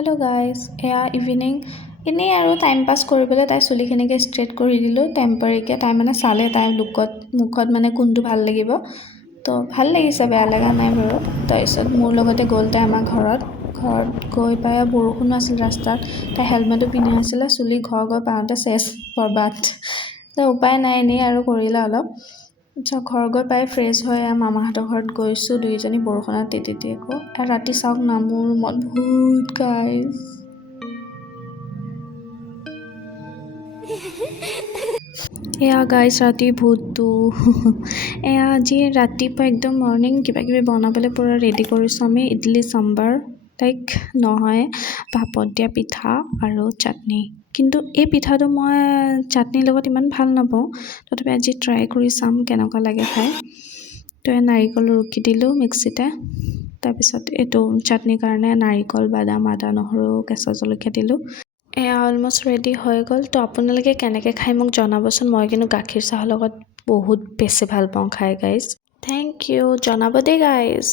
hello' guys এয়া evening এনেই আৰু টাইম পাছ কৰিবলৈ তাইৰ চুলিখিনিকে ষ্ট্ৰেইট কৰি দিলোঁ টেম্পৰাৰীকৈ তাই মানে চালে তাইৰ মুখত মানে কোনটো ভাল লাগিব তো ভাল লাগিছে বেয়া লগা নাই বাৰু তাৰপিছত মোৰ লগতে গ'ল তাই আমাৰ ঘৰত গৈ পাই বৰষুণো আছিল ৰাস্তাত তাই হেলমেটো পিন্ধি আছিলে চুলি ঘৰ গৈ পাওঁতে চেচ বৰবাদ তো উপায় নাই এনেই আৰু কৰিলে অলপ ঘৰ গৈ পাই ফ্ৰেছ হৈ মামাহঁতৰ ঘৰত গৈছোঁ দুইজনী বৰষুণত তিতি আকৌ ৰাতি চাওক না মোৰ ৰুমত ভূত গাইজ এয়া গাইজ ৰাতি ভূতটো এয়া আজি ৰাতিপুৱা একদম মৰ্ণিং কিবাকিবি বনাবলৈ পূৰা ৰেডি কৰিছোঁ আমি ইডলি চাম্বাৰ লাইক নহয় ভাপত দিয়া পিঠা আৰু চাটনি কিন্তু এই পিঠাটো মই চাটনিৰ লগত ইমান ভাল নাপাওঁ তথাপি আজি ট্ৰাই কৰি চাম কেনেকুৱা লাগে খাই তো নাৰিকল ৰুকি দিলোঁ মিক্সিতে তাৰপিছত এইটো চাটনিৰ কাৰণে নাৰিকল বাদাম আদা নহৰু কেঁচা জলকীয়া দিলোঁ এয়া অলমষ্ট ৰেডি হৈ গ'ল তো আপোনালোকে কেনেকৈ খাই মোক জনাবচোন মই কিন্তু গাখীৰ চাহৰ লগত বহুত বেছি ভাল পাওঁ খাই গাইজ থেংক ইউ জনাব দেই গাইজ